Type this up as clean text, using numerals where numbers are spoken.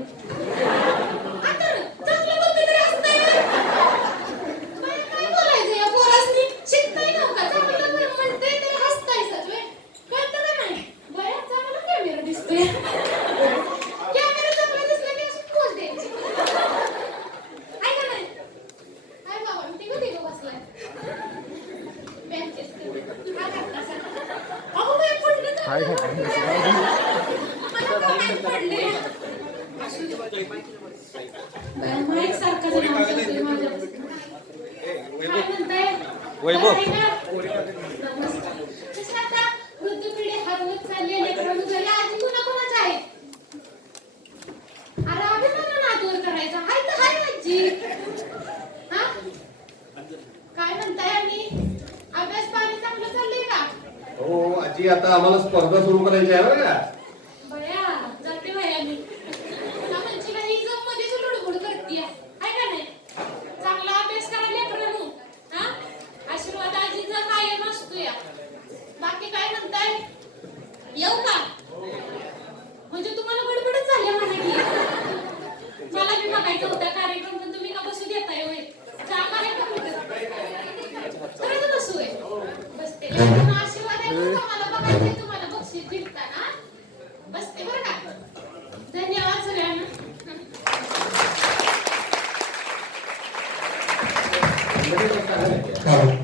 आता चांगलं बोलते तरी हसताय बाया, काय बोलायचं या पोरासनी? शिकताय नव्हता चांगलं म्हणते तरी हसतायच वे. कळतं का नाही? बाया चांगला कॅमेरा दिसतोय. कॅमेरा चांगला दिसला की अशी पोज द्यायची. आहे का नाही? आहे बाबा, तिघं बसलाय. बेंचेस हा करता सर. अहो बाई पडलं तर. मला काय पडले? असू दे. बाया माईक सारखं नाव सांगतोय माझ्या. काय म्हणताय? वैभव. नमस्कार. कसं आता वृद्ध पिढी हरवत चालली, लेकरं घरी आजी कोणाकोणाच्या आहेत? अरे अभिमानानं आदर करायचा. हाय तर हाय आजी. हा? काय म्हणताय आणि अभ्यास पाणी चांगलं चाललंय का? हो आजी, आता आम्हाला स्पर्धा सुरू करायची आहे बरं का. बया जाते बाया मी. पुन्हा म्हणशील ही जम मध्येच लुडबुड करतीये. आहे का नाही? चांगला अभ्यास करा लेकरांनो. हा? आशीर्वाद आजीचा कायम असतो या. बाकी काय म्हणताय? येऊ का? म्हणजे तुम्हाला गडबडच झाली म्हणा की. मला बी बघायचा होता कार्यक्रम, पण तुम्ही का बसू देताय होय? काम आहे का कुठं? खरंच बसू आहे. बसते. लेकरांनो, आशीर्वाद आहे बरं का, मला बघायचंय तुम्हाला बक्षीस जिंकताना. बसते बरं का. धन्यवाद सगळ्यांना. चालेल.